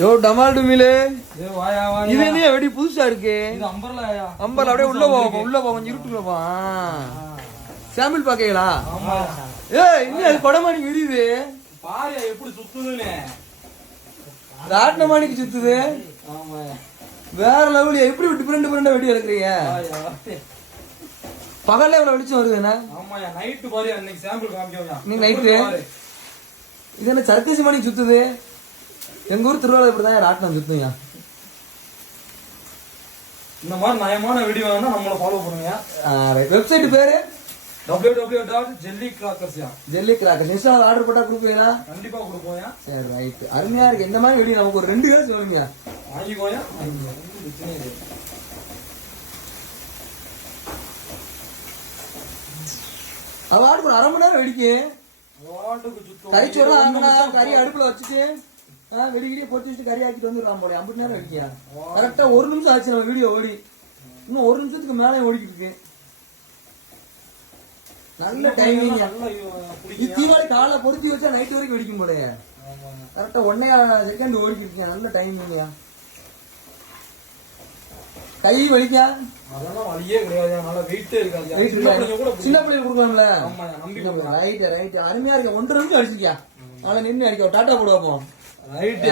யோ டமால் டுமிலே வாயா வாயா. இது என்ன வெடி புதுசா இருக்கு? இது அம்பர்லாயா. அம்பர்லா அப்படியே உள்ள போ கொஞ்சம் இருட்டுல போ. சாம்பிள் பாக்கீங்களா? ஆமா. ஏய் இன்னும் அது கொடமானி விரியுது. பாரு எப்படி சுத்துதுன்னு. ராட்னமானிக்கு சுத்துது. ஆமா. வேற லெவல். எப்படி டிஃபரெண்ட் வெடி எடுக்கிறீங்க? பகல்ல எவ்வளவு வெளிச்சம் வருது என்ன? ஆமாயா நைட் பாரு அன்னைக்கு சாம்பிள் காமிக்கோயா. நீ நைட்டு இது என்ன சர்க்கஸ் மணி சுத்துது? எங்க ஊர் திருவாரூர் இப்படிதான் ராட்டினம் சுத்துங்க. இந்த மாதிரி நயமான வீடியோ வேணா நம்மள ஃபாலோ பண்ணுங்க. வெப்சைட் பேரு www.jellycrackers. Jelly crackers. Insta order போட்டா கொடுப்பீங்களா? கண்டிப்பா கொடுப்போயா. சரி ரைட். அருமையா இருக்கு. இந்த மாதிரி வீடியோ நமக்கு ஒரு 2 பேர் சொல்லுங்க. வாங்கிக்கோயா. அவ ஆடு ஒரு 1/2 மணி நேரம் வெடிக்கு. கறிச்சோறு ஆங்கினா கறி அடுப்புல வச்சுட்டு வெடிக்கிட்டே பொறிச்சு வச்சுட்டு கறி ஆக்கிட்டு வந்துடுறான் போல. 50 நேரம் வெடிக்கியா? கரெக்டா 1 நிமிஷம் ஆச்சு நம்ம வீடியோ ஓடி. இன்னும் 1 நிமிஷத்துக்கு மேலே ஓடிக்கிட்டு இருக்கு. நல்ல டைமிங். தீபாவளி காலைல பொருத்தி வச்சா நைட் வரைக்கும் வெடிக்கும் போல. கரெக்டா 1.5 செகண்ட் ஓடிக்கிட்டு இருக்கேன். நல்ல டைமிங். கை வலிக்கா? அதெல்லாம் வலியே கிடையாது. நல்லா வெயிட்டே இருக்காது. சின்ன பிள்ளைங்க கொடுக்கலாம்ல. நம்பி ரைட் ரைட். அருமையா இருக்கு. 1.5 நிமிஷம் அடிச்சிருக்கியா? அதனால நின்று அடிக்க டாட்டா போடுவோம். ரைட்.